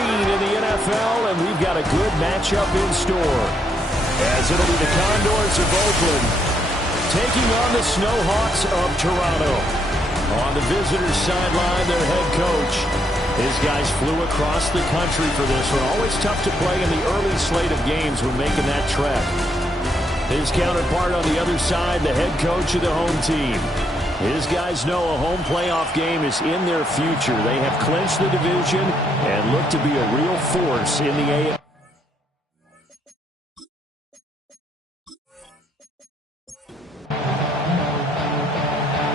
in the NFL, and we've got a good matchup in store. As it'll be the Condors of Oakland taking on the Snowhawks of Toronto. On the visitors' sideline, their head coach. His guys flew across the country for this one. Always tough to play in the early slate of games when making that trek. His counterpart on the other side, the head coach of the home team. His guys know a home playoff game is in their future. They have clinched the division and look to be a real force in the AFC.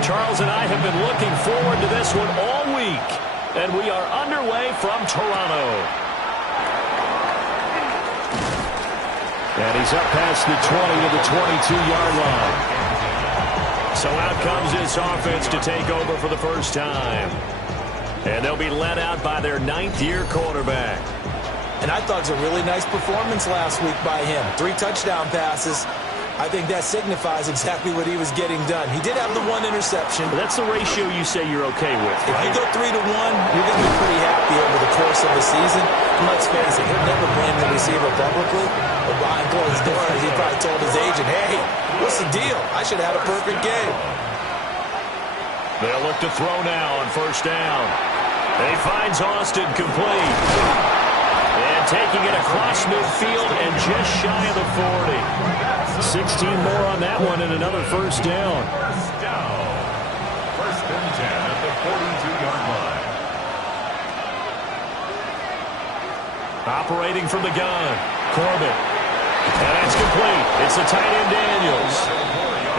Charles and I have been looking forward to this one all week, and we are underway from Toronto. And he's up past the 20 to the 22-yard line. So out comes this offense to take over for the first time. And they'll be led out by their ninth-year quarterback. And I thought it was a really nice performance last week by him. 3 touchdown passes. I think that signifies exactly what he was getting done. He did have the 1 interception. But that's the ratio you say you're okay with, right? If you go 3 to 1, you're going to be pretty happy over the course of the season. And let's face it, he'll never blame the receiver publicly. But behind closed doors, he probably told his agent, hey, what's the deal? I should have had a perfect game. They'll look to throw now on first down. He finds Austin complete. And taking it across midfield and just shy of the 40. 16 more on that one and another first down. First down. First and 10 at the 42-yard line. Operating from the gun, Corbett. And that's complete. It's the tight end Daniels.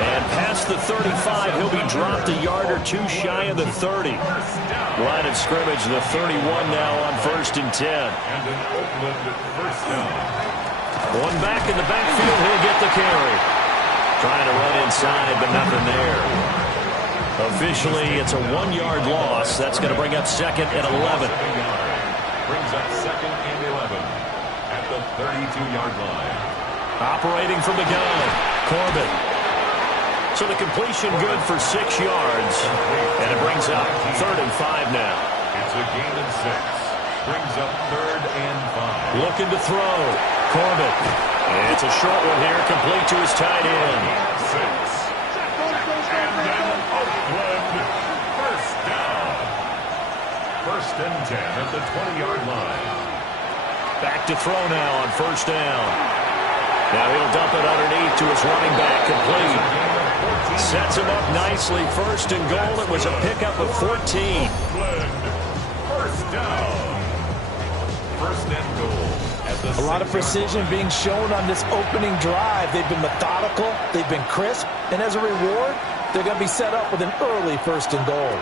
And past the 35, he'll be dropped a yard or 2 shy of the 30. Line of scrimmage, the 31 now on first and 10. And an Oakland first down. One back in the backfield, he'll get the carry. Trying to run inside, but nothing there. Officially, it's a 1-yard loss. That's going to bring up second and 11. Brings up second and 11 at the 32-yard line. Operating from the gun, Corbett. So the completion good for 6 yards. And it brings up third and 5 now. It's a gain of 6. Brings up third and 5. Looking to throw. Corbett. It's a short one here, complete to his tight end. 6. And then Oakland first down. First and 10 at the 20-yard line. Back to throw now on first down. Now he'll dump it underneath to his running back, complete. Sets him up nicely, first and goal. It was a pickup of 14. First down. First and goal. A lot of precision being shown on this opening drive. They've been methodical, they've been crisp, and as a reward, they're going to be set up with an early first and goal.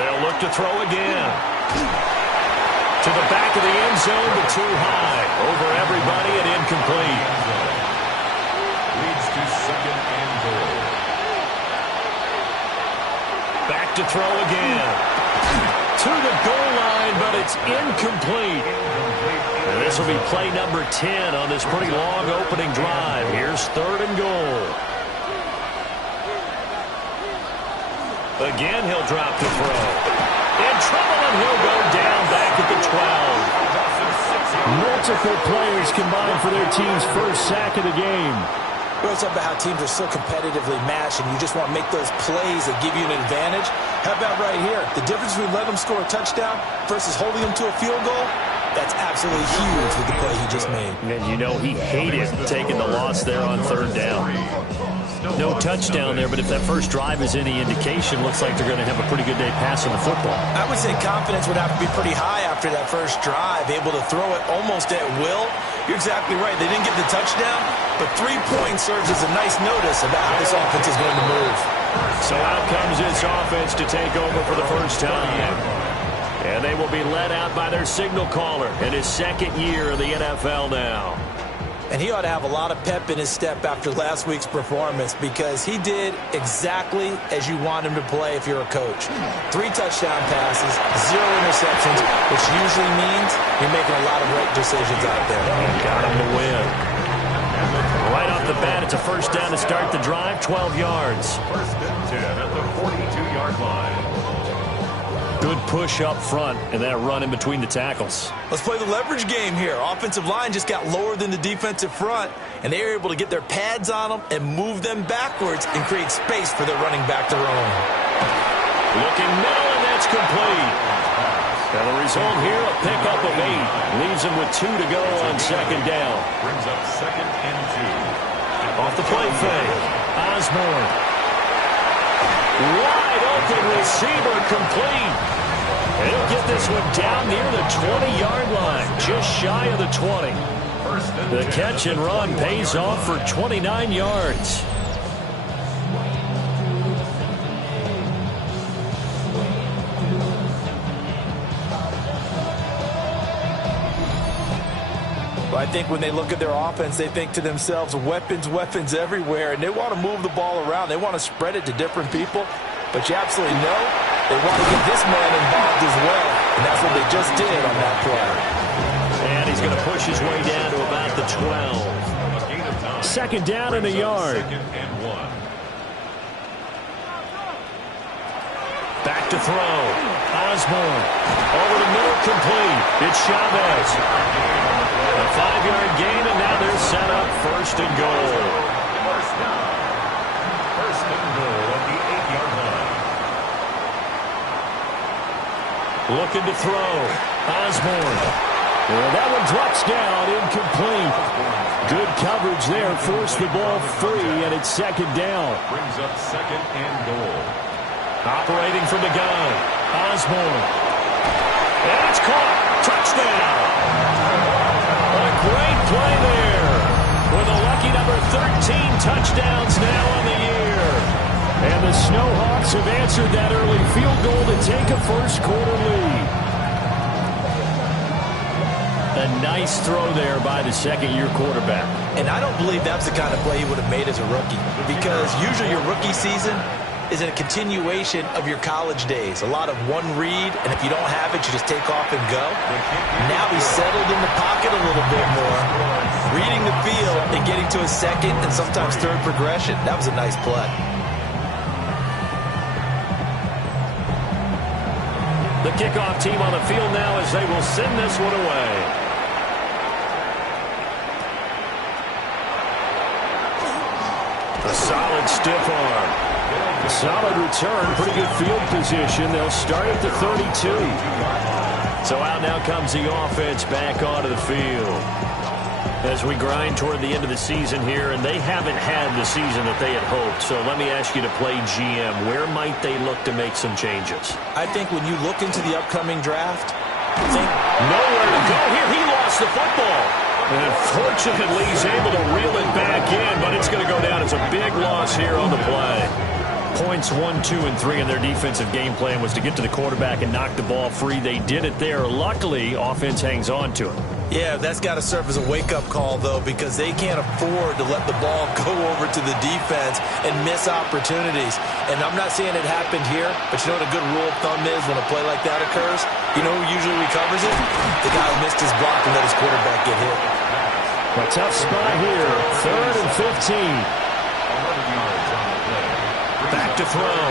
They'll look to throw again. To the back of the end zone, but too high. Over everybody and incomplete. Leads to second and goal. Back to throw again. To the goal line, but it's incomplete. And this will be play number 10 on this pretty long opening drive. Here's third and goal. Again, he'll drop the throw. In trouble, and he'll go down back at the 12. Multiple players combined for their team's first sack of the game. We're talking about how teams are so competitively matched, and you just want to make those plays that give you an advantage. How about right here? The difference between letting them score a touchdown versus holding them to a field goal, that's absolutely huge with the play he just made. And you know he hated taking the loss there on third down. No touchdown there, but if that first drive is any indication, looks like they're going to have a pretty good day passing the football. I would say confidence would have to be pretty high after that first drive, able to throw it almost at will. You're exactly right. They didn't get the touchdown, but 3 points serves as a nice notice about how this offense is going to move. So out comes this offense to take over for the first time. And they will be led out by their signal caller in his second year in the NFL now. And he ought to have a lot of pep in his step after last week's performance, because he did exactly as you want him to play if you're a coach. 3 touchdown passes, 0 interceptions, which usually means you're making a lot of right decisions out there. Got him to win. Right off the bat, it's a first down to start the drive, 12 yards. First and 10 at the 42-yard line. Good push up front and that run in between the tackles. Let's play the leverage game here. Offensive line just got lower than the defensive front, and they were able to get their pads on them and move them backwards and create space for their running back to roam. Looking middle, and that's complete. And the result here, a pickup of 8. Leaves him with 2 to go on second down. Brings up 2nd and 2. Off the play fake. Osborne. Wide open receiver complete. And he'll get this one down near the 20-yard line, just shy of the 20. The catch and run pays off for 29 yards. I think when they look at their offense, they think to themselves, weapons, weapons everywhere, and they want to move the ball around. They want to spread it to different people, but you absolutely know they want to get this man involved as well, and that's what they just did on that play. And he's going to push his way down to about the 12. Second down and a yard. 2nd and 1. Back to throw. Osborne. Over the middle, complete. It's Chavez. A 5-yard gain, and now they're set up 1st and goal. First down. 1st and goal at the 8-yard line. Looking to throw. Osborne. Well, that one drops down, incomplete. Good coverage there, forced the ball free, and it's 2nd down. Brings up 2nd and goal. Operating from the gun. Osborne. And it's caught. Touchdown. A great play there. With a lucky number 13 touchdowns now on the year. And the Shawks have answered that early field goal to take a first-quarter lead. A nice throw there by the second-year quarterback. And I don't believe that's the kind of play he would have made as a rookie, because usually your rookie season is a continuation of your college days. A lot of one read, and if you don't have it, you just take off and go. Now he's settled in the pocket a little bit more, reading the field and getting to a second and sometimes third progression. That was a nice play. The kickoff team on the field now as they will send this one away. A solid stiff arm. Solid return, pretty good field position. They'll start at the 32. So out now comes the offense back onto the field. As we grind toward the end of the season here, and they haven't had the season that they had hoped. So let me ask you to play GM. Where might they look to make some changes? I think when you look into the upcoming draft, think nowhere to go here. He lost the football. And fortunately, he's able to reel it back in, but it's going to go down as a big loss here on the play. Points 1, 2, and 3 in their defensive game plan was to get to the quarterback and knock the ball free. They did it there. Luckily, offense hangs on to it. Yeah, that's got to serve as a wake-up call, though, because they can't afford to let the ball go over to the defense and miss opportunities. And I'm not saying it happened here, but you know what a good rule of thumb is when a play like that occurs? You know who usually recovers it? The guy who missed his block and let his quarterback get hit. A tough spot here. 3rd and 15. Back to throw.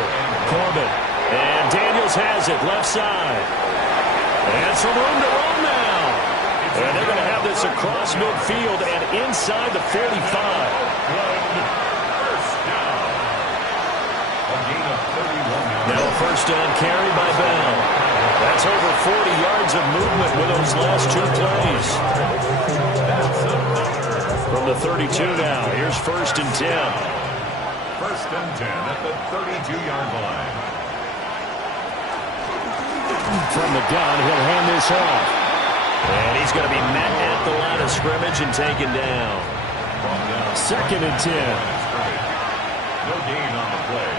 Corbett. And Daniels has it. Left side. And some room to run now. And they're going to have this across midfield and inside the 45. Now a first down carry by Bell. That's over 40 yards of movement with those last 2 plays. From the 32 now. Here's 1st and 10. 1st and 10 at the 32-yard line. From the gun, he'll hand this off. And he's going to be met at the line of scrimmage and taken down. 2nd and 10. No gain on the play.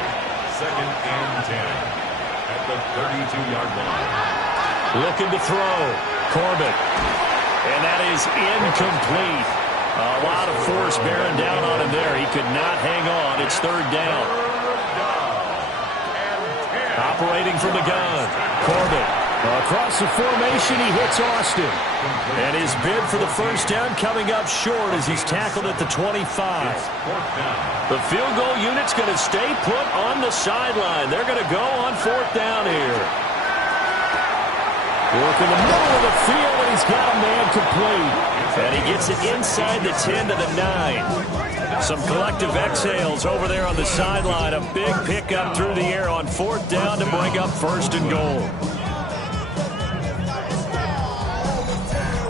2nd and 10 at the 32-yard line. Looking to throw. Corbett. And that is incomplete. A lot of force bearing down on him there. He could not hang on. It's 3rd down. Operating from the gun. Corbett. Across the formation, he hits Austin. And his bid for the first down coming up short as he's tackled at the 25. The field goal unit's going to stay put on the sideline. They're going to go on 4th down here. Working the middle of the field, and he's got a man complete. And he gets it inside the 10 to the 9. Some collective exhales over there on the sideline. A big pickup through the air on 4th down to bring up 1st and goal.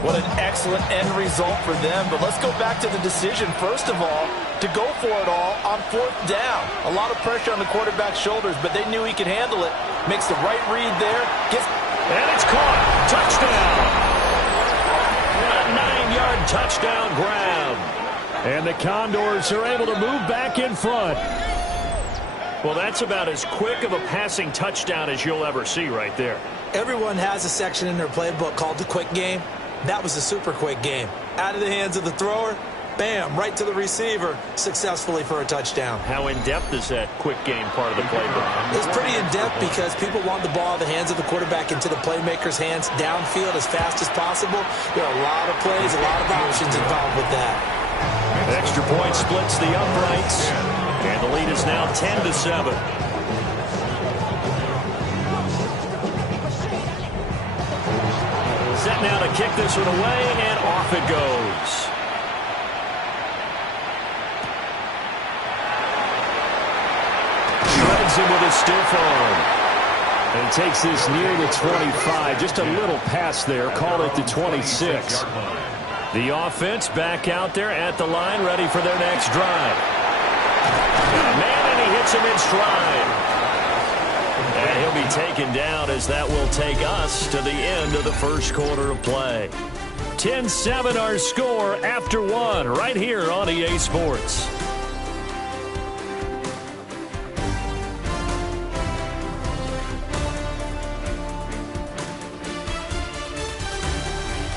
What an excellent end result for them. But let's go back to the decision, first of all, to go for it all on 4th down. A lot of pressure on the quarterback's shoulders, but they knew he could handle it. Makes the right read there. And it's caught. Touchdown. A 9-yard touchdown grab. And the Condors are able to move back in front. Well, that's about as quick of a passing touchdown as you'll ever see right there. Everyone has a section in their playbook called the quick game. That was a super quick game. Out of the hands of the thrower, bam, right to the receiver, successfully for a touchdown. How in-depth is that quick game part of the playbook? It's pretty in-depth because people want the ball in the hands of the quarterback into the playmaker's hands downfield as fast as possible. There are a lot of plays, a lot of options involved with that. Extra point splits the uprights, and the lead is now 10-7. Set now to kick this one away, and off it goes. Shreds him with a stiff arm. And takes this near the 25. Just a little pass there. Call it the 26. The offense back out there at the line, ready for their next drive. Got a man, and he hits him in stride. And he'll be taken down as that will take us to the end of the first quarter of play. 10-7 our score after 1 right here on EA Sports.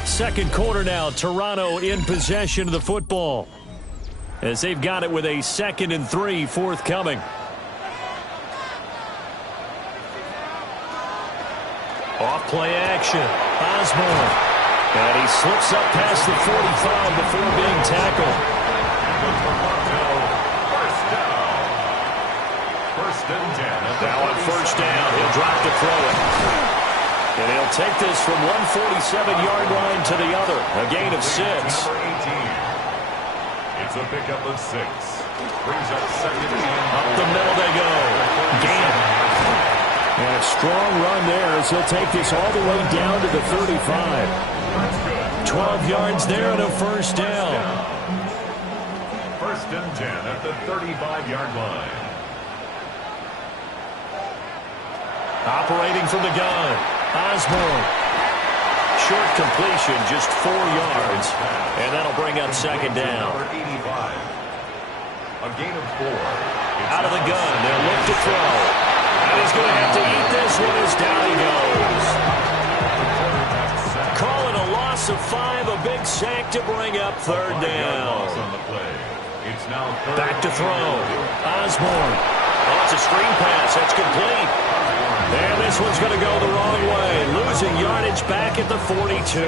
Second quarter now, Toronto in possession of the football as they've got it with a 2nd and 3 forthcoming. Off play action. Osborne. And he slips up past the 45 before being tackled. First and 10. Now on 1st down, he'll drop to throw it. And he'll take this from 147-yard line to the other. A gain of 6. It's a pickup of 6. Brings up 2nd and Up the middle they go. Gain. And a strong run there as he'll take this all the way down to the 35. 12 yards there and a 1st down. 1st and 10 at the 35-yard line. Operating from the gun. Osborne. Short completion, just 4 yards. And that'll bring up 2nd down. Number 85. A gain of 4. Out of the gun. They'll look to throw. And he's going to have to eat this one as down he goes. Call it a loss of 5, a big sack to bring up 3rd down. Back to throw. Osborne. Oh, it's a screen pass. That's complete. And this one's going to go the wrong way. Losing yardage back at the 42.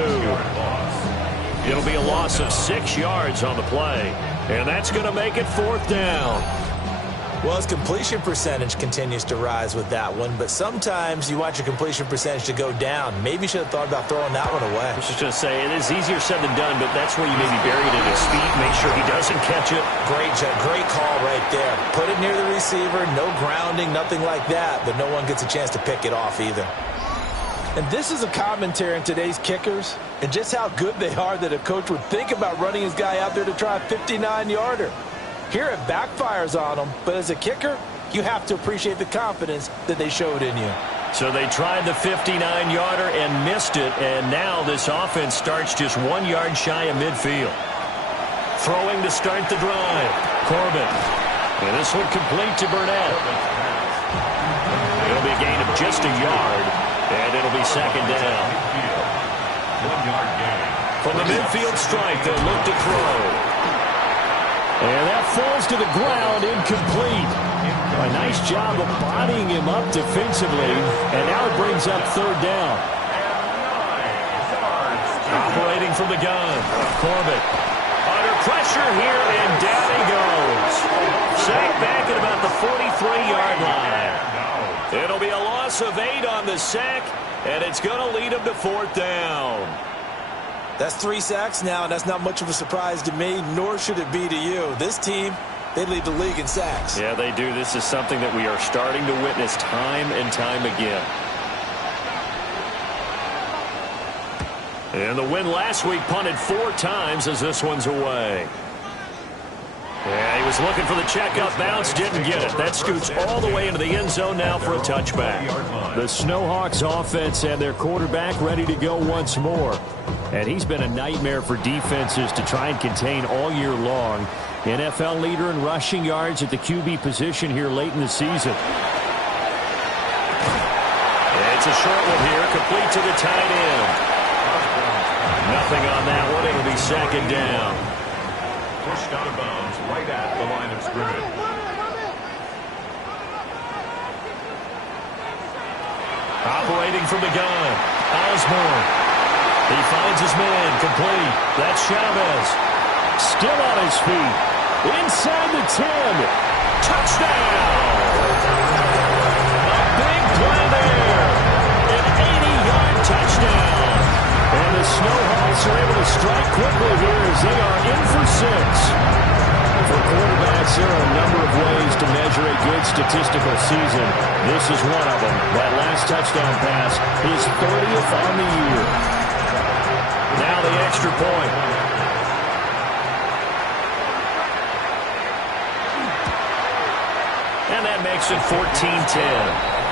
It'll be a loss of 6 yards on the play. And that's going to make it 4th down. Well, his completion percentage continues to rise with that one, but sometimes you want your completion percentage to go down. Maybe you should have thought about throwing that one away. I was just going to say, it is easier said than done, but that's where you maybe bury it at his feet, make sure he doesn't catch it. Great call right there. Put it near the receiver, no grounding, nothing like that, but no one gets a chance to pick it off either. And this is a commentary on today's kickers and just how good they are that a coach would think about running his guy out there to try a 59-yarder. Here it backfires on them, but as a kicker, you have to appreciate the confidence that they showed in you. So they tried the 59-yarder and missed it, and now this offense starts just 1 yard shy of midfield. Throwing to start the drive. Corbett. And this one complete to Burnett. It'll be a gain of just a yard, and it'll be 2nd down. 1 yard gain. From the midfield strike, they'll look to throw. And that falls to the ground, incomplete. A nice job of bodying him up defensively, and now it brings up 3rd down. Operating from the gun, Corbett. Under pressure here, and down he goes. Sacked back at about the 43-yard line. It'll be a loss of 8 on the sack, And it's going to lead him to 4th down. That's 3 sacks now, and that's not much of a surprise to me, nor should it be to you. This team, they lead the league in sacks. Yeah, they do. This is something that we are starting to witness time and time again. And the win last week punted 4 times as this one's away. Yeah, he was looking for the check-up bounce, didn't get it. That scoots all the way into the end zone now for a touchback. The Snowhawks offense and their quarterback ready to go once more. And he's been a nightmare for defenses to try and contain all year long. NFL leader in rushing yards at the QB position here late in the season. It's a short one here, complete to the tight end. Nothing on that one. It'll be 2nd down. Pushed out of bounds right at the line of scrimmage. Operating from the gun, Osborne. He finds his man, complete. That's Chavez. Still on his feet. Inside the 10. Touchdown! A big play there. An 80-yard touchdown. And the Snowhawks are able to strike quickly here as they are in for 6. For quarterbacks, there are a number of ways to measure a good statistical season. This is one of them. That last touchdown pass, his 30th on the year. Now the extra point. And that makes it 14-10.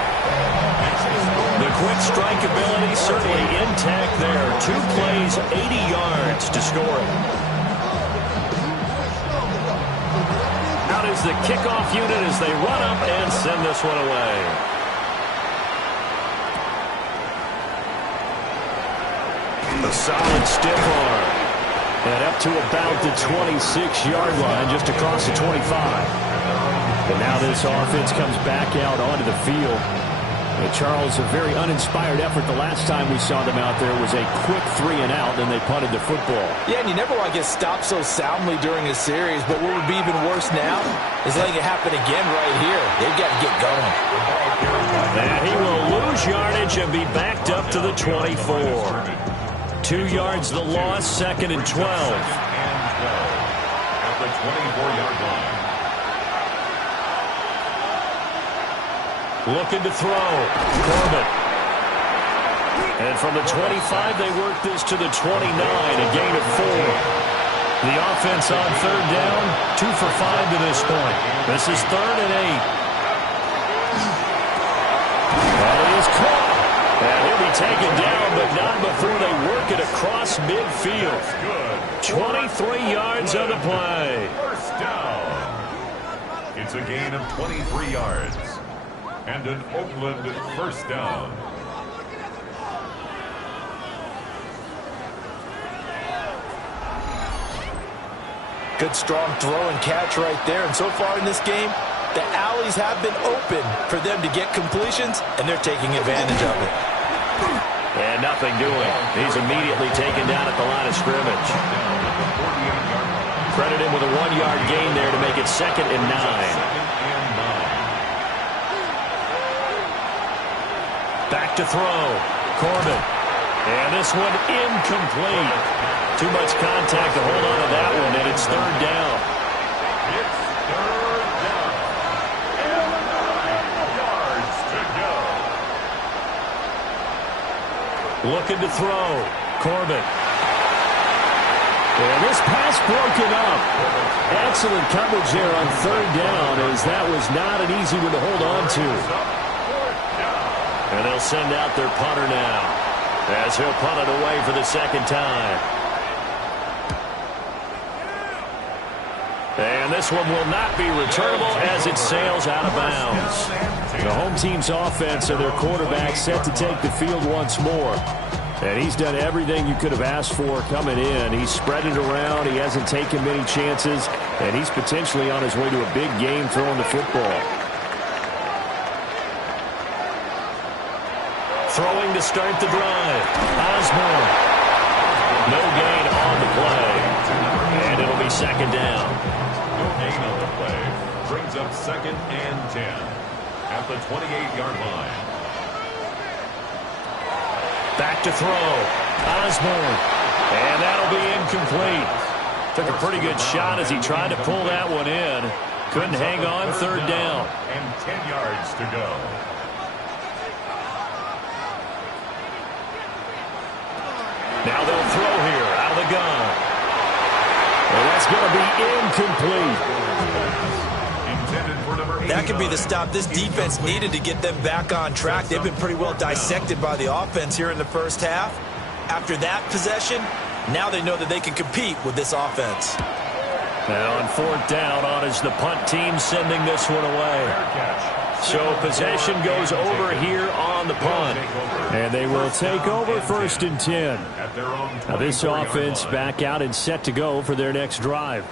The quick strike ability certainly intact there. 2 plays, 80 yards to score it. Out is the kickoff unit as they run up and send this one away. A solid stiff arm. And up to about the 26-yard line, just across the 25. But now this offense comes back out onto the field. And Charles, a very uninspired effort. The last time we saw them out there was a quick 3 and out, and they punted the football. Yeah, and you never want to get stopped so soundly during a series, but what would be even worse now is letting it happen again right here. They've got to get going. And he will lose yardage and be backed up to the 24. 2 yards the loss, 2nd and 12. At the 24-yard line. Looking to throw. Corbett. And from the 25, they work this to the 29, a gain of 4. The offense on 3rd down, 2 for 5 to this point. This is 3rd and 8. Well, he is caught. And he'll be taken down, but not before they work it across midfield. 23 yards on the play. First down. It's a gain of 23 yards. And an Oakland first down. Good strong throw and catch right there. And so far in this game, the alleys have been open for them to get completions, and they're taking advantage of it. And nothing doing. He's immediately taken down at the line of scrimmage. Credit him with a 1-yard gain there to make it 2nd and 9. Back to throw. Corbett. And this one incomplete. Too much contact to hold on to that one, and it's 3rd down. It's 3rd down. And 9 yards to go. Looking to throw. Corbett. And this pass broken up. Excellent coverage there on 3rd down, as that was not an easy one to hold on to. And they'll send out their punter now, as he'll punt it away for the 2nd time. And this one will not be returnable as it sails out of bounds. The home team's offense and their quarterback set to take the field once more. And he's done everything you could have asked for coming in. He's spread it around. He hasn't taken many chances. And he's potentially on his way to a big game throwing the football. Throwing to start the drive. Osborne. No gain on the play. And it'll be 2nd down. No gain on the play. Brings up 2nd and 10 at the 28-yard line. Back to throw. Osborne. And that'll be incomplete. Took a pretty good shot as he tried to pull that one in. Couldn't hang on. Third down. And 10 yards to go. Now they'll throw here out of the gun. And that's going to be incomplete. That could be the stop this defense needed to get them back on track. They've been pretty well dissected by the offense here in the first half. After that possession, now they know that they can compete with this offense. Now on fourth down, on is the punt team sending this one away. So possession goes over here on the punt. And they will take over 1st and 10. Now this offense back out and set to go for their next drive.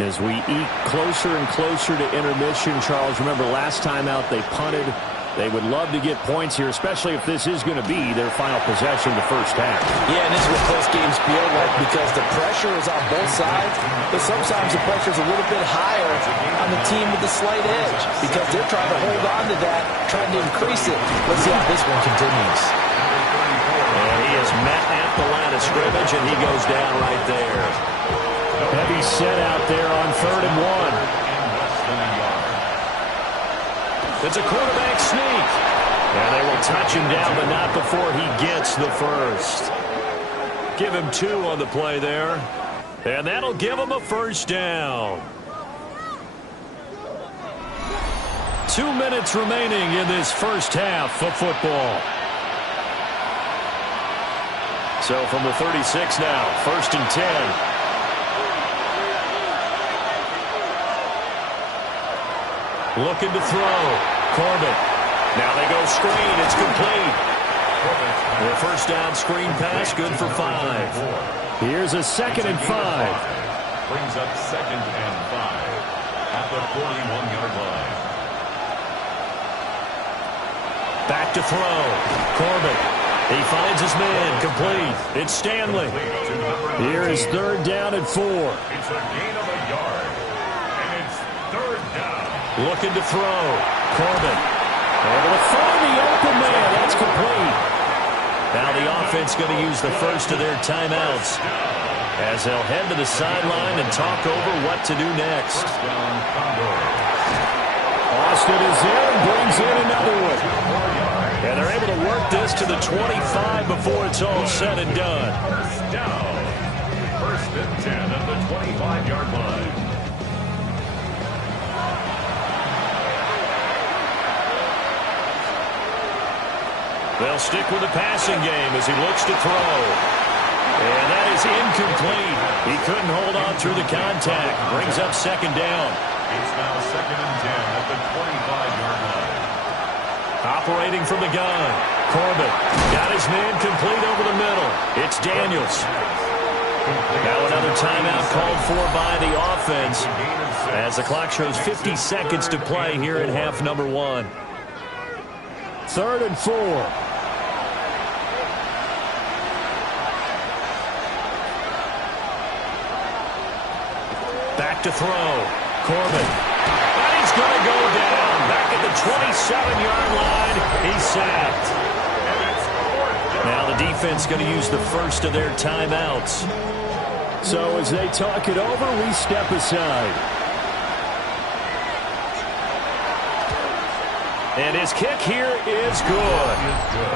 As we eke closer and closer to intermission, Charles, remember last time out they punted. They would love to get points here, especially if this is going to be their final possession the first half. Yeah, and this is what close games feel like because the pressure is on both sides, but sometimes the pressure is a little bit higher on the team with the slight edge because they're trying to hold on to that, trying to increase it. Let's see how this one continues. And he is met at the line of scrimmage, and he goes down right there. Heavy set out there on 3rd and 1. It's a quarterback sneak. And they will touch him down, but not before he gets the first. Give him 2 on the play there. And that'll give him a first down. 2 minutes remaining in this first half of football. So from the 36 now, 1st and 10. Looking to throw. Corbett. Now they go screen. It's complete. The first down screen pass, good for 5. Here's a 2nd and 5. Brings up 2nd and 5 at the 41-yard line. Back to throw. Corbett. He finds his man. Complete. It's Stanley. Here is 3rd down and 4. It's a gain of a yard. And it's 3rd down. Looking to throw. Corbett. Able to find the open man. That's complete. Now the offense going to use the first of their timeouts as they'll head to the sideline and talk over what to do next. Austin is in and brings in another one. And they're able to work this to the 25 before it's all said and done. First down. 1st and 10 at the 25-yard line. They'll stick with the passing game as he looks to throw. And that is incomplete. He couldn't hold on through the contact. Brings up 2nd down. It's now 2nd and 10 at the 25-yard line. Operating from the gun. Corbett got his man complete over the middle. It's Daniels. Now another timeout called for by the offense as the clock shows 50 seconds to play here in half number 1. 3rd and 4. Back to throw. Corbett. And he's going to go down. Back at the 27-yard line. He's sacked. Now the defense going to use the first of their timeouts. So as they talk it over, we step aside. And his kick here is good.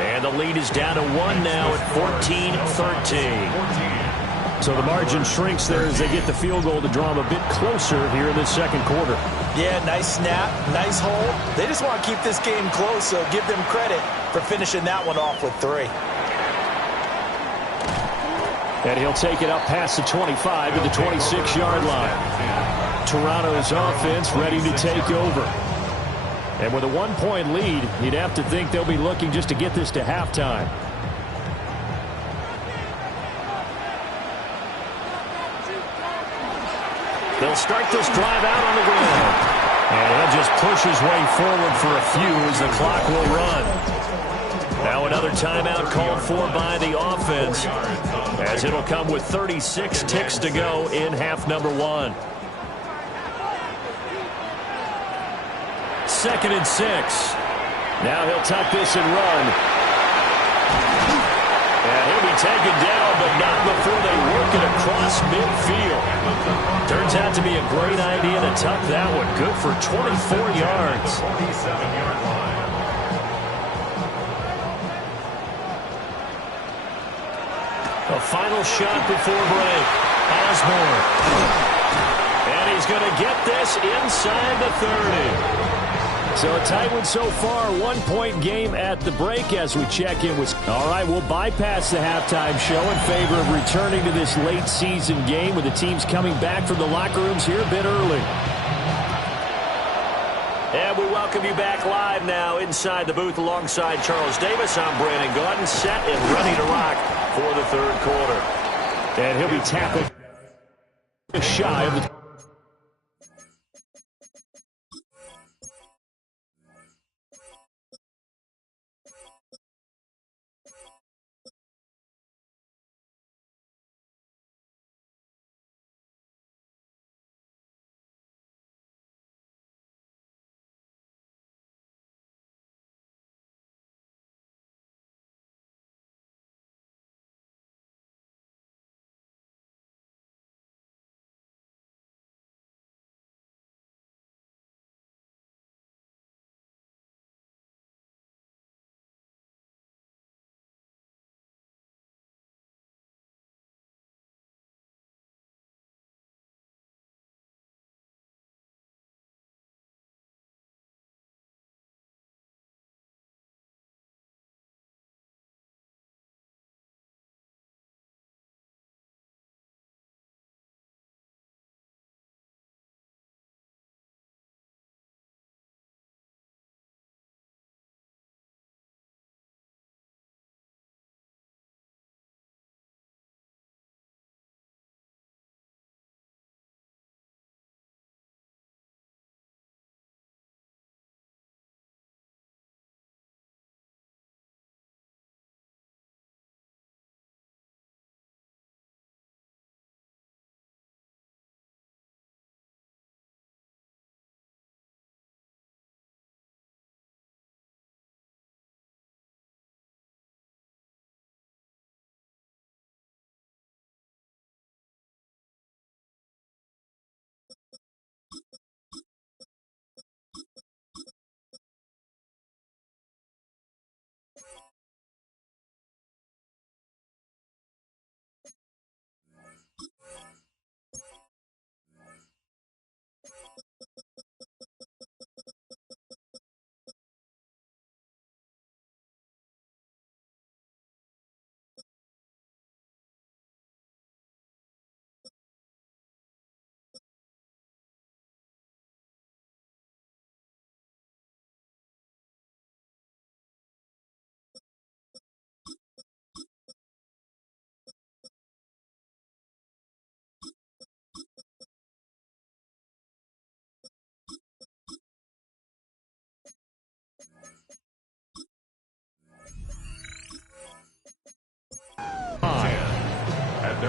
And the lead is down to 1 now at 14-13. So the margin shrinks there as they get the field goal to draw them a bit closer here in the 2nd quarter. Yeah, nice snap, nice hold. They just want to keep this game close, so give them credit for finishing that one off with 3. And he'll take it up past the 25 to the 26-yard line. Toronto's offense ready to take over. And with a 1-point lead, you'd have to think they'll be looking just to get this to halftime. They'll start this drive out on the ground. And he'll just push his way forward for a few as the clock will run. Now another timeout called for by the offense as it'll come with 36 ticks to go in half number 1. 2nd and 6. Now he'll tuck this and run. taken down, but not before they work it across midfield. Turns out to be a great idea to tuck that one. Good for 24 yards. 47-yard line. A final shot before break. Osborne. And he's going to get this inside the 30. So a tight one so far, 1-point game at the break as we check in with... All right, we'll bypass the halftime show in favor of returning to this late season game with the teams coming back from the locker rooms here a bit early. And we welcome you back live now inside the booth alongside Charles Davis. I'm Brandon Gaudin, set and ready to rock for the third quarter. And he'll be tackled shy of the...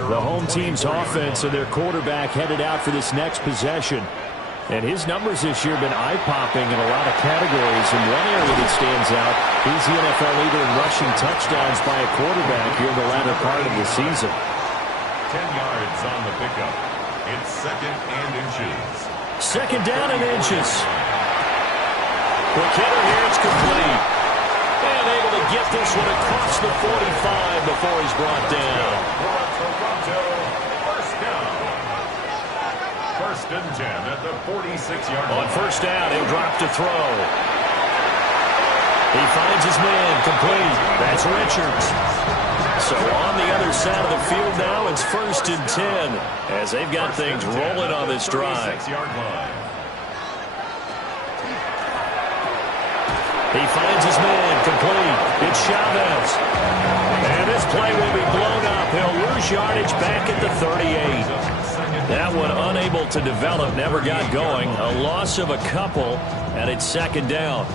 The home team's offense and their quarterback headed out for this next possession. And his numbers this year have been eye-popping in a lot of categories. In one area that stands out, he's the NFL leader in rushing touchdowns by a quarterback here in the latter part of the season. 10 yards on the pickup. It's second and inches. Second down and inches. Quick hitter here, it's complete. And able to get this one across the 45 before he's brought down. Toronto, first down. First and 10 at the 46-yard line. On first down, he'll drop to throw. He finds his man, complete. That's Richards. So on the other side of the field now, it's first and 10 as they've got things rolling on this drive. 36-yard line. He finds his man, complete. It's Chavez. And this play will be blown up. He'll lose yardage back at the 38. That one unable to develop, never got going. A loss of a couple, and it's second down.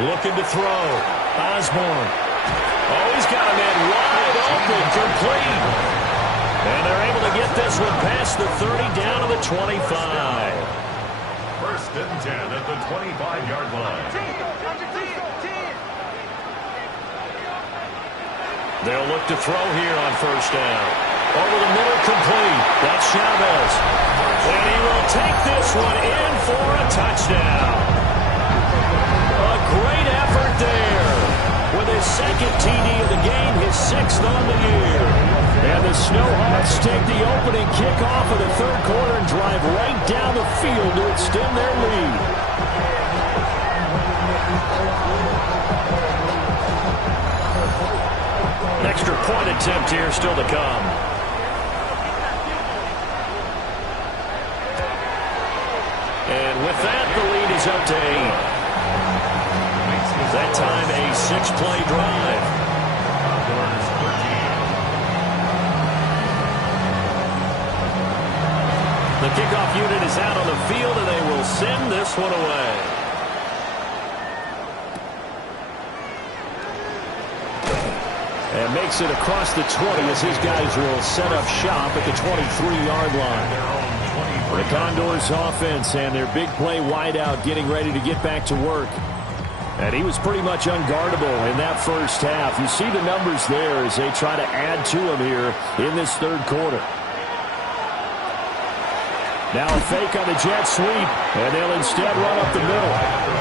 Looking to throw. Osborne. Oh, he's got a man wide open, complete. And they're able to get this one past the 30 down to the 25. First and 10 at the 25-yard line. They'll look to throw here on first down. Over the middle, complete. That's Chavez. And he will take this one in for a touchdown. A great effort there. With his second TD of the game, his sixth on the year. And the SnowHawks take the opening kickoff of the third quarter and drive right down the field to extend their lead. An extra point attempt here still to come. And with that, the lead is up to 8. That time, a 6-play drive. The kickoff unit is out on the field, and they will send this one away. And makes it across the 20 as his guys will set up shop at the 23-yard line. The Condors offense and their big play wideout getting ready to get back to work. And he was pretty much unguardable in that first half. You see the numbers there as they try to add to him here in this third quarter. Now a fake on the jet sweep, and they'll instead run up the middle.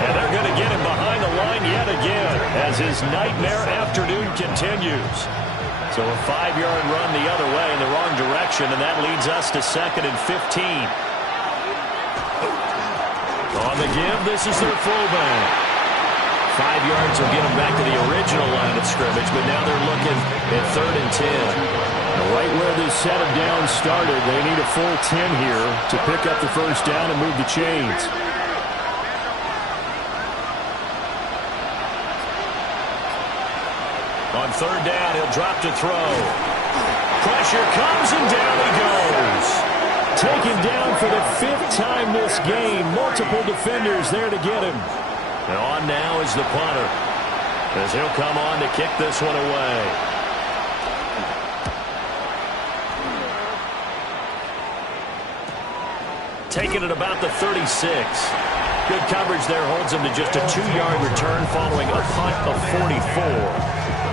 And they're going to get him behind the line yet again as his nightmare afternoon continues. So a 5-yard run the other way in the wrong direction, and that leads us to 2nd and 15. On the give, this is their fullback. 5 yards will get them back to the original line of scrimmage, but now they're looking at 3rd and 10. Right where this set of downs started, they need a full 10 here to pick up the first down and move the chains. On 3rd down, he'll drop to throw. Pressure comes, and down he goes. Taken down for the 5th time this game. Multiple defenders there to get him. And on now is the punter, as he'll come on to kick this one away. Taking it about the 36. Good coverage there holds him to just a 2-yard return following a punt of 44.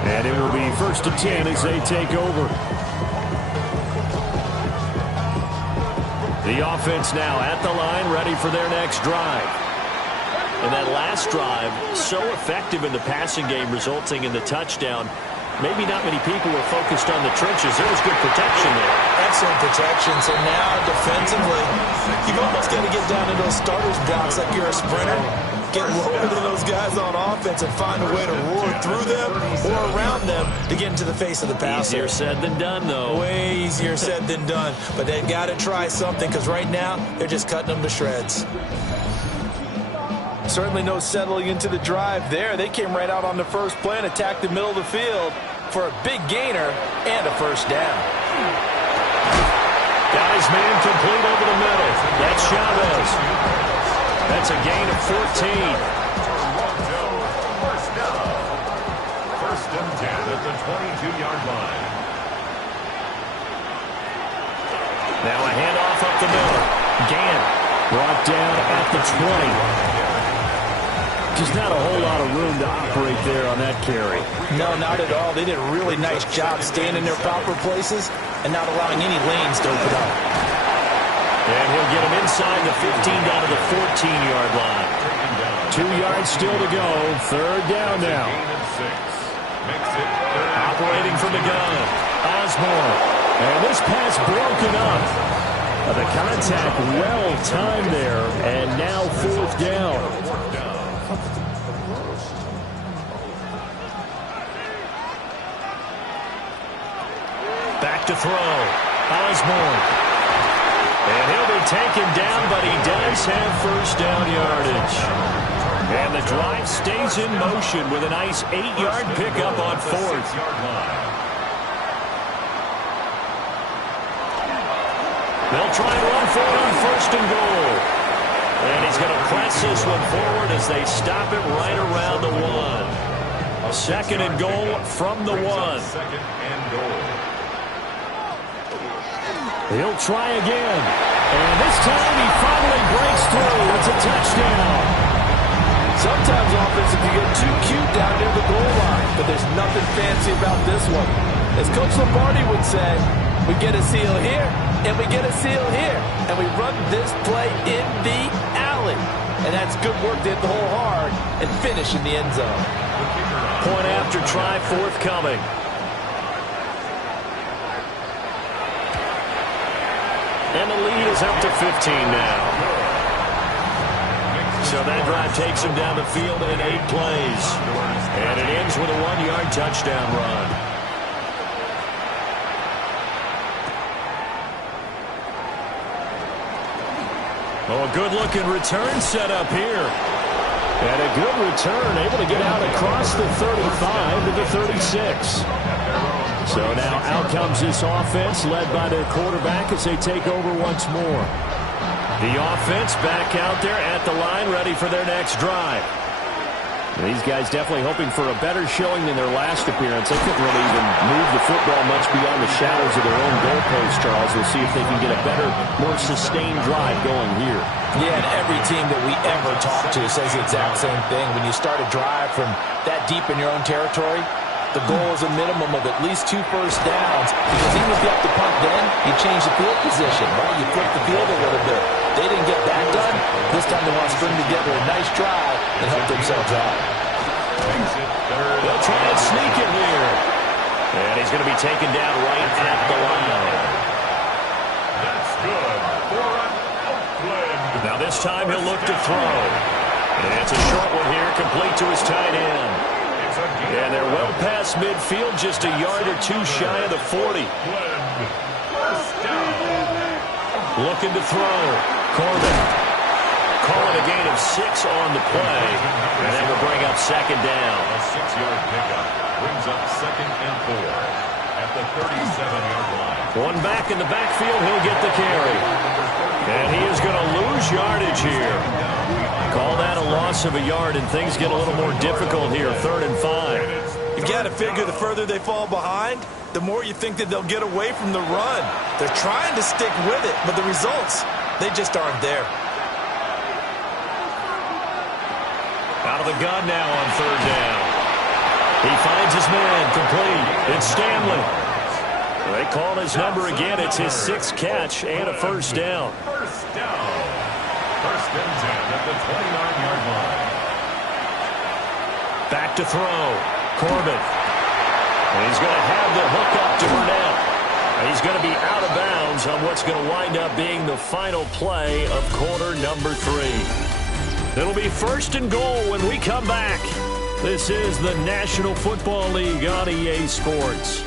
And it will be 1st and 10 as they take over. The offense now at the line, ready for their next drive. And that last drive, so effective in the passing game, resulting in the touchdown. Maybe not many people were focused on the trenches. There was good protection there. Excellent protection. So now, defensively, you've almost got to get down to those starters blocks like you're a sprinter. Get lower than those guys on offense and find a way to roar through them or around them to get into the face of the passer. Easier said than done, though. Way easier said than done. But they've got to try something, because right now, they're just cutting them to shreds. Certainly no settling into the drive there. They came right out on the first play and attacked the middle of the field for a big gainer and a first down. Got his man complete over the middle. That's Chavez. That's a gain of 14. First down. 1st and 10 at the 22-yard line. Now a handoff up the middle. Gant brought down at the 20. Just not a whole lot of room to operate there on that carry. No, not at all. They did a really nice job staying in their proper places and not allowing any lanes to open up. And he'll get him inside the 15 down to the 14-yard line. 2 yards still to go. 3rd down now. Operating from the gun. Osborne. And this pass broken up. The contact well timed there. And now 4th down. Back to throw. Osborne. And he'll be taken down, but he does have first down yardage. And the drive stays in motion with a nice 8-yard pickup on 4th. They'll try and run for it on 1st and goal. And he's going to press this one forward as they stop it right around the 1. 2nd and goal from the 1. 2nd and goal. He'll try again. And this time he finally breaks through. It's a touchdown. Sometimes offense can get too cute down near the goal line, but there's nothing fancy about this one. As Coach Lombardi would say, we get a seal here, and we get a seal here, and we run this play in the alley. And that's good work to hit the hole hard and finish in the end zone. Point after try forthcoming. And the lead is up to 15 now. So that drive takes him down the field in 8 plays. And it ends with a 1-yard touchdown run. Oh, a good-looking return set up here. And a good return, able to get out across the 35 to the 36. So now out comes this offense, led by their quarterback as they take over once more. The offense back out there at the line, ready for their next drive. These guys definitely hoping for a better showing than their last appearance. They couldn't really even move the football much beyond the shadows of their own goalpost, Charles. We'll see if they can get a better, more sustained drive going here. Yeah, and every team that we ever talk to says the exact same thing. When you start a drive from that deep in your own territory, the goal is a minimum of at least 2 first downs, because even if you have to punt then, you change the field position, right? You flip the field a little bit. They didn't get that done. This time they want to string together a nice drive and help themselves out. They'll try and sneak it here. And he's going to be taken down right at the line. That's good for an Oakland. Now this time he'll look to throw. And it's a short one here, complete to his tight end. And they're well past midfield, just a yard or 2 shy of the 40. Looking to throw. Corbin. Calling a gain of 6 on the play. And that will bring up second down. A 6-yard pickup brings up 2nd and 4 at the 37-yard line. One back in the backfield, he'll get the carry. And he is going to lose yardage here. Call that a loss of a yard, and things get a little more difficult here, 3rd and 5. You got to figure the further they fall behind, the more you think that they'll get away from the run. They're trying to stick with it, but the results, they just aren't there. Out of the gun now on 3rd down. He finds his man, complete. It's Stanley. They call his number again. It's his 6th catch and a first down. First down. 1st and 10 at the 29-yard line. Back to throw. Corbin. And he's going to have the hook up to Burnett. And he's going to be out of bounds on what's going to wind up being the final play of quarter number 3. It'll be 1st and goal when we come back. This is the National Football League on EA Sports.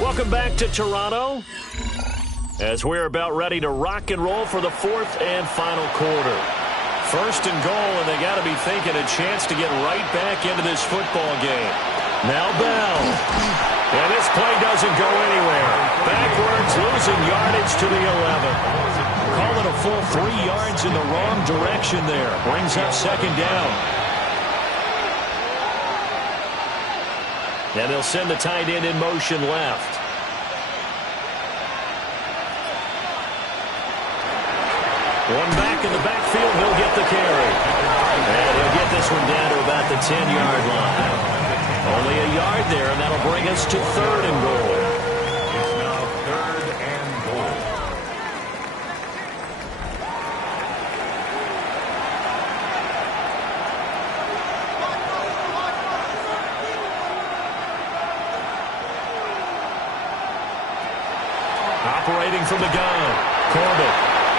Welcome back to Toronto, as we're about ready to rock and roll for the 4th and final quarter. 1st and goal, and they got to be thinking a chance to get right back into this football game. Now Bell. And this play doesn't go anywhere. Backwards, losing yardage to the 11. Call it a full 3 yards in the wrong direction there. Brings up 2nd down. And they'll send the tight end in motion left. One back in the backfield, he'll get the carry. And he'll get this one down to about the 10-yard line. Only a yard there, and that'll bring us to 3rd and goal. It's now 3rd and goal. Operating from the gun, Corbin.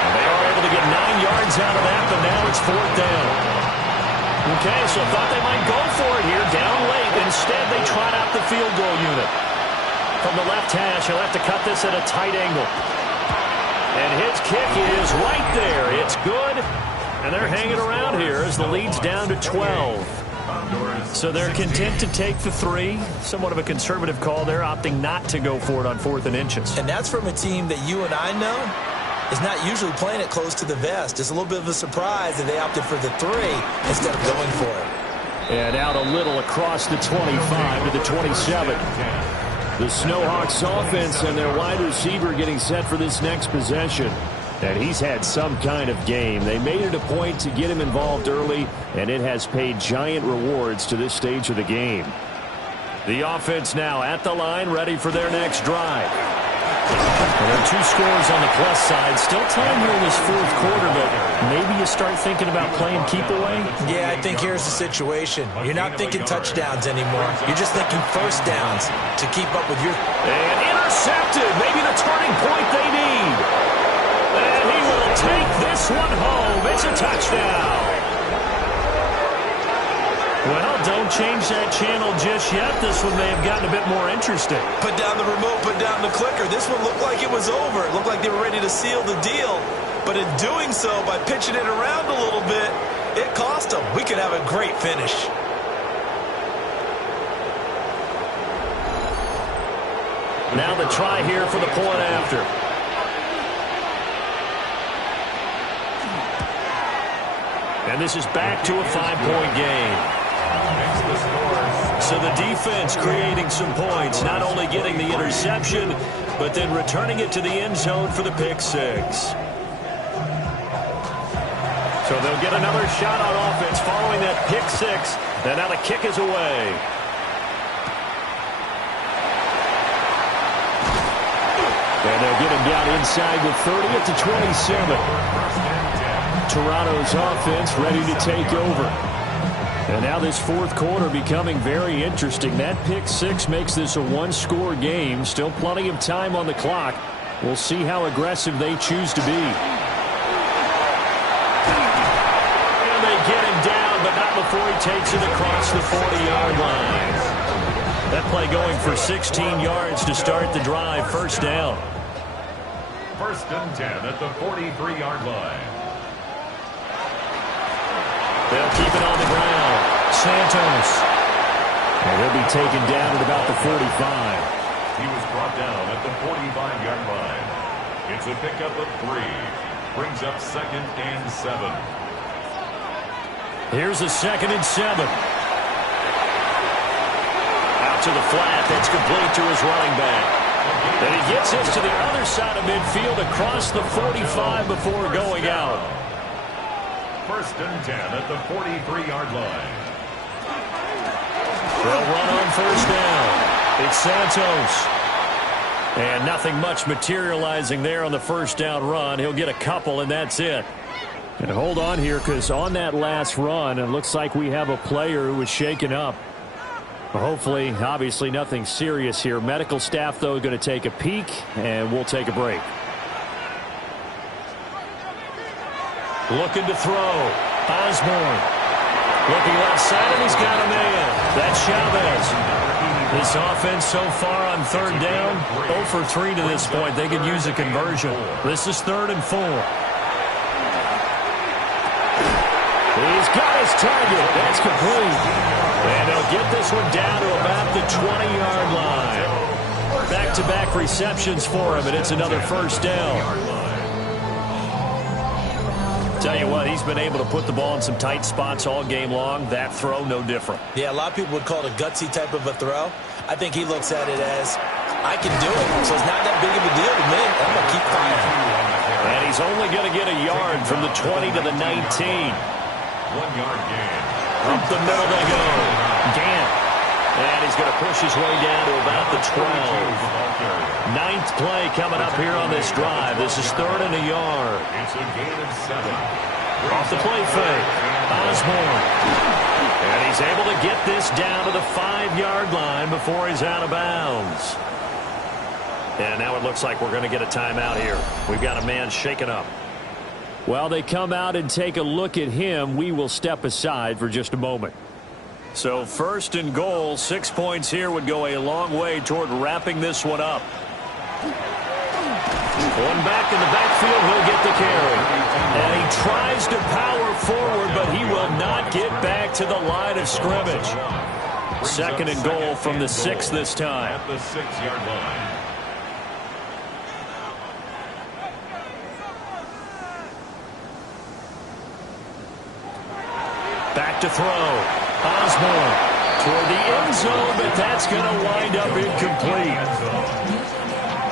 They are able to get 9 yards out of that, but now it's 4th down. Okay, so thought they might go for it here, down late. Instead, they trot out the field goal unit. From the left hash, he'll have to cut this at a tight angle. And his kick is right there. It's good, and they're hanging around here as the lead's down to 12. So they're content to take the 3. Somewhat of a conservative call there, opting not to go for it on 4th and inches. And that's from a team that you and I know is not usually playing it close to the vest. It's a little bit of a surprise that they opted for the 3 instead of going for it. And out a little across the 25 to the 27. The Shawks offense and their wide receiver getting set for this next possession. And he's had some kind of game. They made it a point to get him involved early, and it has paid giant rewards to this stage of the game. The offense now at the line, ready for their next drive. Well, there are 2 scores on the plus side. Still time here in this 4th quarter, but maybe you start thinking about playing keep away? Yeah, I think here's the situation. You're not thinking touchdowns anymore. You're just thinking first downs to keep up with your... And intercepted. Maybe the turning point they need. And he will take this one home. It's a touchdown. Well, don't change that channel just yet. This one may have gotten a bit more interesting. Put down the remote, put down the clicker. This one looked like it was over. It looked like they were ready to seal the deal. But in doing so, by pitching it around a little bit, it cost them. We could have a great finish. Now the try here for the point after. And this is back to a 5-point game. So the defense creating some points, not only getting the interception, but then returning it to the end zone for the pick 6. So they'll get another shot on offense following that pick 6. And now the kick is away. And they'll get him down inside the 30 at the 27. Toronto's offense ready to take over. And now this 4th quarter becoming very interesting. That pick 6 makes this a 1-score game. Still plenty of time on the clock. We'll see how aggressive they choose to be. And they get him down, but not before he takes it across the 40-yard line. That play going for 16 yards to start the drive. First down. 1st and 10 at the 43-yard line. They'll keep it on the ground. Santos. And he'll be taken down at about the 45. He was brought down at the 45-yard line. It's a pickup of 3. Brings up 2nd and 7. Here's a 2nd and 7. Out to the flat. That's complete to his running back. And he gets this to the other side of midfield across the 45 before going out. 1st and 10 at the 43-yard line. They'll run on first down. It's Santos. And nothing much materializing there on the first down run. He'll get a couple, and that's it. And hold on here, because on that last run, it looks like we have a player who was shaken up. Hopefully, obviously nothing serious here. Medical staff, though, going to take a peek, and we'll take a break. Looking to throw. Osborne. Looking left side, and he's got a man. That's Chavez. This offense so far on 3rd down, 0 for 3 to this point. They could use a conversion. This is 3rd and 4. He's got his target. That's complete. And they'll get this one down to about the 20-yard line. Back-to-back receptions for him, and it's another first down. Tell you what, he's been able to put the ball in some tight spots all game long. That throw, no different. Yeah, a lot of people would call it a gutsy type of a throw. I think he looks at it as, I can do it, so it's not that big of a deal to me. I'm going to keep firing. And he's only going to get a yard from the 20 to the 19. 1-yard gain. Up the middle they go. Gant. And he's going to push his way down to about the 12. 9th play coming up here on this drive. This is 3rd and a yard. It's a gain of 7. Off the play fake. Osborne. And he's able to get this down to the 5-yard line before he's out of bounds. And now it looks like we're going to get a timeout here. We've got a man shaken up. While they come out and take a look at him, we will step aside for just a moment. So 1st and goal, 6 points here would go a long way toward wrapping this one up. One back in the backfield, he'll get the carry. And he tries to power forward, but but he will not get back to the line of scrimmage. Second and goal from the 6 this time. At the 6-yard line. Back to throw. Osborne toward the end zone, but that's going to wind up incomplete.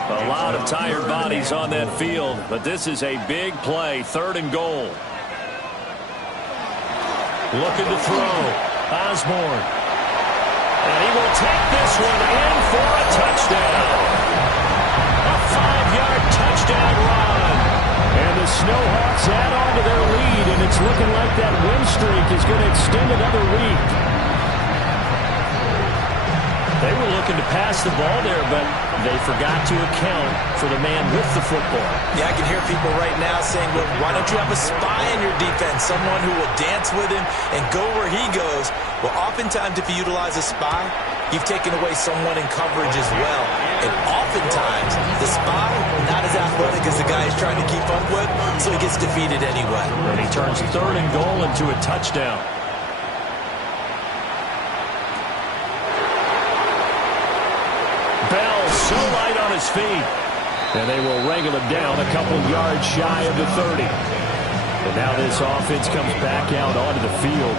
A lot of tired bodies on that field, but this is a big play. 3rd and goal. Looking to throw. Osborne. And he will take this one in for a touchdown. A 5-yard touchdown run. And the Snowhawks add on to their lead, and it's looking like that win streak is going to extend another week. They were looking to pass the ball there, but they forgot to account for the man with the football. Yeah, I can hear people right now saying, well, why don't you have a spy in your defense, someone who will dance with him and go where he goes? Well, oftentimes if you utilize a spy, you've taken away someone in coverage as well. And oftentimes, the spy, not as athletic as the guy he's trying to keep up with, so he gets defeated anyway. And he turns 3rd and goal into a touchdown. Bell so light on his feet. And they will wrangle him down a couple yards shy of the 30. And now this offense comes back out onto the field.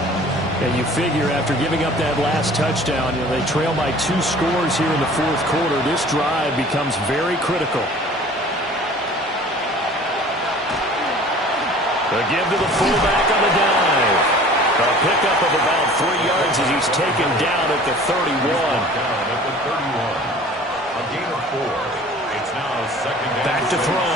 And you figure after giving up that last touchdown, they trail by 2 scores here in the 4th quarter. This drive becomes very critical. The give to the fullback on the dive. A pickup of about 3 yards as he's taken down at the 31. Down at the 31. A gain of 4. It's now 2nd and Back to throw.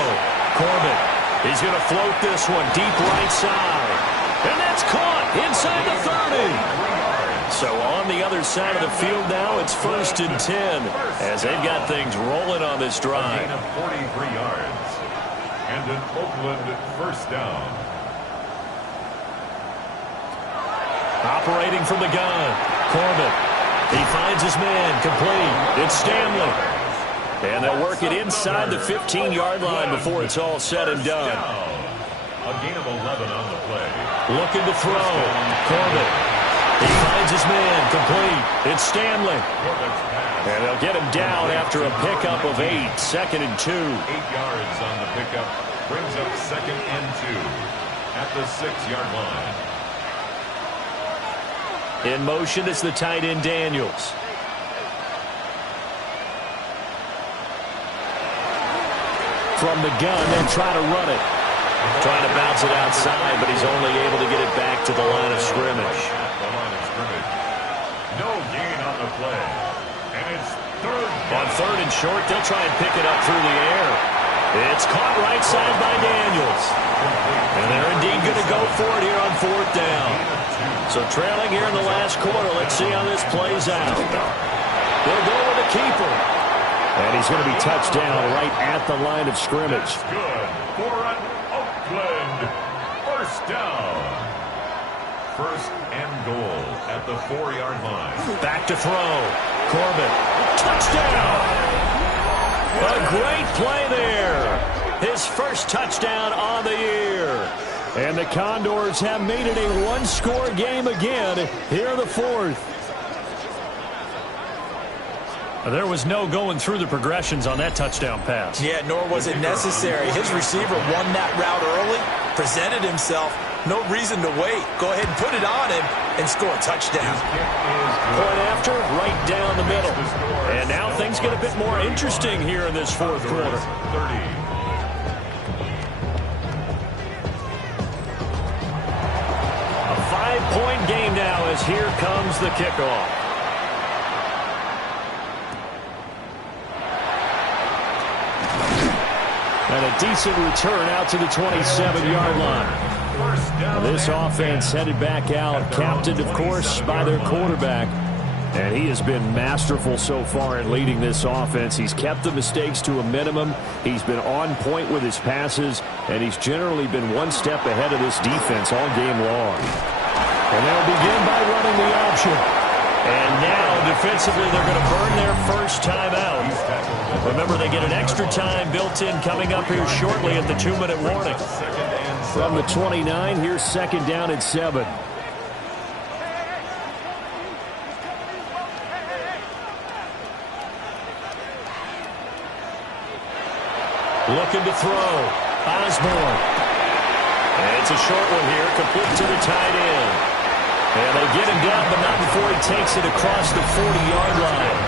Corbett. He's going to float this one deep right side. And that's caught inside the 30. So on the other side of the field now, it's 1st and 10 as they've got things rolling on this drive. A gain of 43 yards. And an Oakland 1st down. Operating from the gun. Corbett. He finds his man. Complete. It's Stanley. And they'll work it inside the 15-yard line before it's all said and done. A gain of 11 on the play. Looking to throw. Corbett. He finds his man. Complete. It's Stanley. And they'll get him down after a pickup of 8. 2nd and 2. 8 yards on the pickup. Brings up 2nd and 2 at the 6-yard line. In motion is the tight end Daniels. From the gun, they'll try to run it. Trying to bounce it outside, but he's only able to get it back to the line of scrimmage. No gain on the play. And it's 3rd On 3rd and short, they'll try and pick it up through the air. It's caught right side by Daniels. And they're indeed going to go for it here on 4th down. So trailing here in the last quarter, let's see how this plays out. They'll go with the keeper. And he's going to be touched down right at the line of scrimmage. good for an Oakland 1st down. 1st and goal at the 4-yard line. Back to throw. Corbett. Touchdown! A great play there. His first touchdown on the year. And the Condors have made it a one-score game again here in the 4th. There was no going through the progressions on that touchdown pass. Yeah, nor was it necessary. His receiver won that route early, presented himself. No reason to wait. Go ahead and put it on him and score a touchdown. Point after, right down the middle. And now things get a bit more interesting here in this 4th quarter. 30. A 5-point game now as here comes the kickoff. And a decent return out to the 27-yard line. This offense headed back out, captained, of course, by their quarterback. And he has been masterful so far in leading this offense. He's kept the mistakes to a minimum. He's been on point with his passes, and he's generally been one step ahead of this defense all game long. And they'll begin by running the option. And now, defensively, they're going to burn their first time out. Remember, they get an extra time built in coming up here shortly at the 2-minute warning. From the 29, here's second down and 7. Looking to throw. Osborne. And it's a short one here, complete to the tight end. And they get him down, but not before he takes it across the 40-yard line.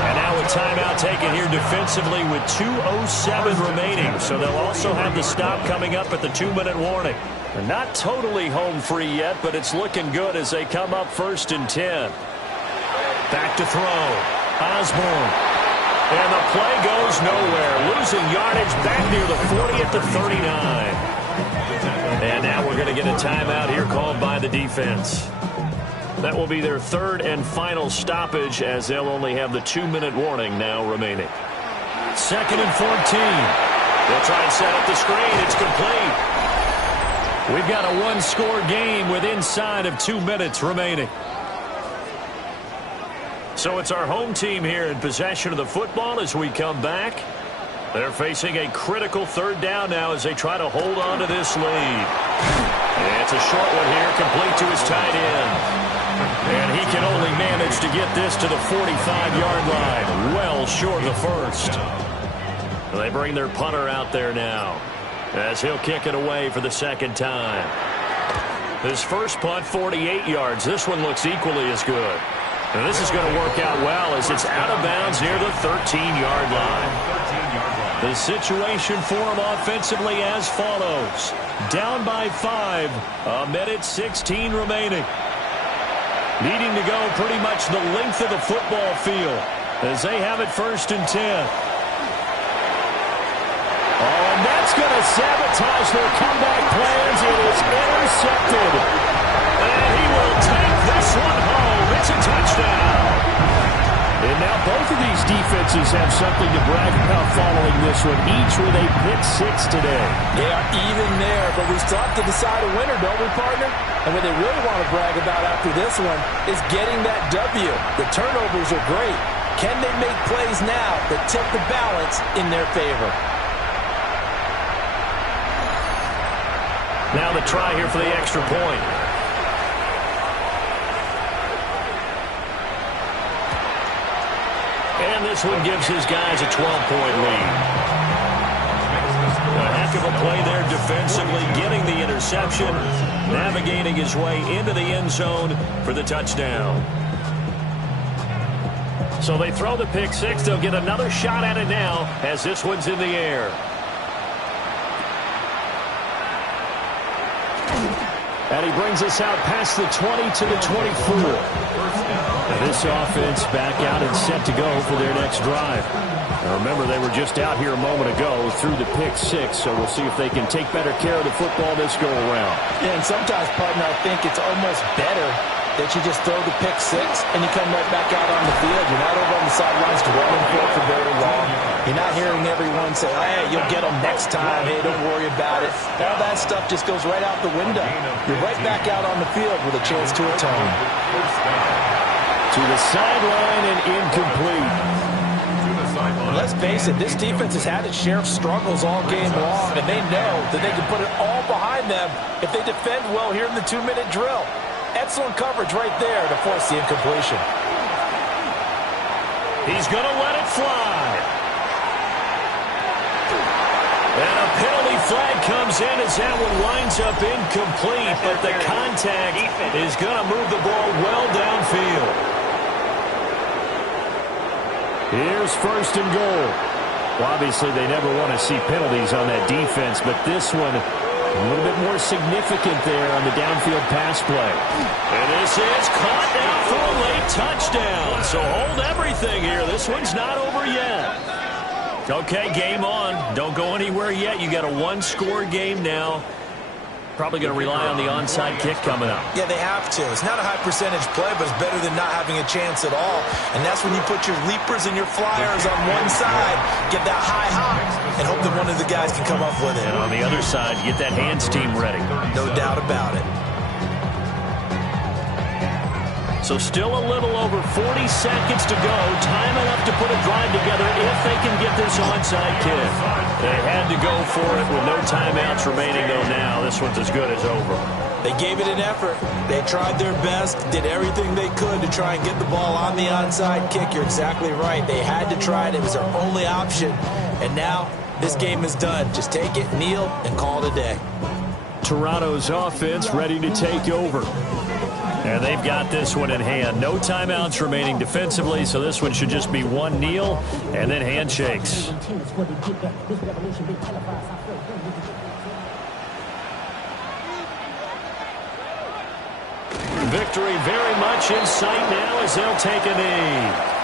And now a timeout taken here defensively with 2:07 remaining. So they'll also have the stop coming up at the 2-minute warning. They're not totally home free yet, but it's looking good as they come up 1st and 10. Back to throw. Osborne. And the play goes nowhere. Losing yardage back near the 40 at the 39. And now we're going to get a timeout here called by the defense. That will be their 3rd and final stoppage as they'll only have the 2-minute warning now remaining. 2nd and 14. They'll try and set up the screen. It's complete. We've got a 1-score game with inside of 2 minutes remaining. So it's our home team here in possession of the football as we come back. They're facing a critical 3rd down now as they try to hold on to this lead. And it's a short one here, complete to his tight end. And he can only manage to get this to the 45-yard line, well short of the 1st. They bring their punter out there now as he'll kick it away for the 2nd time. His first punt, 48 yards. This one looks equally as good. And this is going to work out well as it's out of bounds near the 13-yard line. The situation for him offensively as follows. Down by 5, 1:16 remaining. Needing to go pretty much the length of the football field as they have it 1st and 10. Oh, and that's going to sabotage their comeback plans. It is intercepted. And he will take this one home. It's a touchdown. And now both of these defenses have something to brag about following this one, each with a pick 6 today. They are even there, but we still have to decide a winner, don't we, partner? And what they really want to brag about after this one is getting that W. The turnovers are great. Can they make plays now that tilt the balance in their favor? Now the try here for the extra point. And this one gives his guys a 12-point lead. A heck of a play there defensively, getting the interception, navigating his way into the end zone for the touchdown. So they throw the pick 6. They'll get another shot at it now as this one's in the air. And he brings us out past the 20 to the 24. And this offense back out and set to go for their next drive. Now remember, they were just out here a moment ago through the pick 6, so we'll see if they can take better care of the football this go around. Yeah, and sometimes, partner, I think it's almost better that you just throw the pick 6 and you come right back out on the field. You're not over on the sidelines dwelling for very long. You're not hearing everyone say, hey, you'll get them next time. Hey, don't worry about it. All that stuff just goes right out the window. You're right back out on the field with a chance to atone. To the sideline and incomplete. And let's face it, this defense has had its share of struggles all game long, and they know that they can put it all behind them if they defend well here in the 2-minute drill. Excellent coverage right there to force the incompletion. He's going to let it fly. And a penalty flag comes in as that one winds up incomplete, but the contact is going to move the ball well downfield. Here's 1st and goal. Well, obviously, they never want to see penalties on that defense, but this one a little bit more significant there on the downfield pass play. And this is caught now for a late touchdown. So hold everything here. This one's not over yet. Okay, game on. Don't go anywhere yet. You got a 1-score game now. Probably going to rely on the onside kick coming up. Yeah, they have to. It's not a high percentage play, but it's better than not having a chance at all. And that's when you put your leapers and your flyers on one side, get that high hop, and hope that one of the guys can come up with it. And on the other side, get that hands team ready. No doubt about it. So still a little over 40 seconds to go. Time enough to put a drive together if they can get this onside kick. They had to go for it with no timeouts remaining, though. Now this one's as good as over. They gave it an effort. They tried their best, did everything they could to try and get the ball on the onside kick. You're exactly right. They had to try it. It was their only option. And now this game is done. Just take it, kneel, and call it a day. Toronto's offense ready to take over. And they've got this one in hand. No timeouts remaining defensively, so this one should just be one kneel and then handshakes. Victory very much in sight now as they'll take a knee.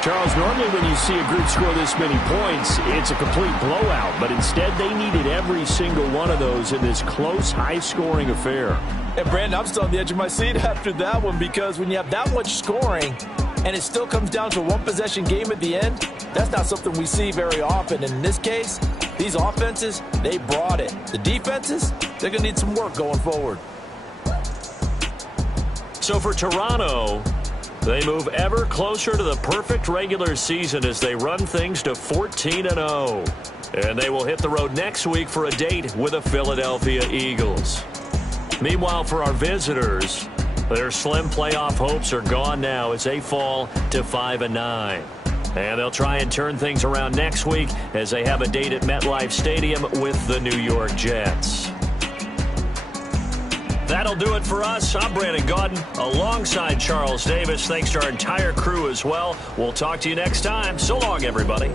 Charles, normally when you see a group score this many points, it's a complete blowout. But instead, they needed every single one of those in this close, high-scoring affair. And, Brandon, I'm still on the edge of my seat after that one because when you have that much scoring and it still comes down to a one-possession game at the end, that's not something we see very often. And in this case, these offenses, they brought it. The defenses, they're going to need some work going forward. So for Toronto, they move ever closer to the perfect regular season as they run things to 14-0. And they will hit the road next week for a date with the Philadelphia Eagles. Meanwhile, for our visitors, their slim playoff hopes are gone now as they fall to 5-9. And they'll try and turn things around next week as they have a date at MetLife Stadium with the New York Jets. That'll do it for us. I'm Brandon Gaudin alongside Charles Davis. Thanks to our entire crew as well. We'll talk to you next time. So long, everybody.